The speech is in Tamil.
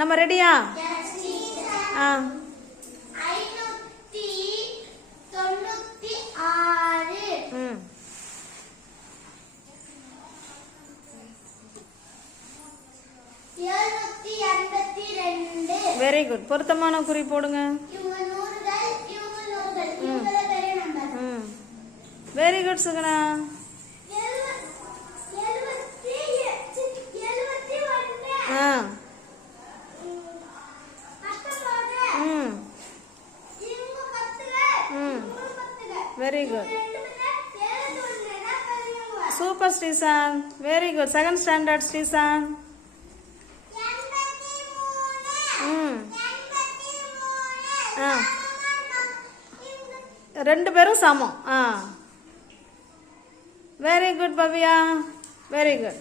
நம்ம ரெடியா? ஆ, 596. Very good. பொருத்தமான குறி போடுங்க. Very good Suguna. Very good. Super Srisan. Very good. Second standard Srisan. ரெண்டு பேரும் சமம். Very good Bhavya. Very good.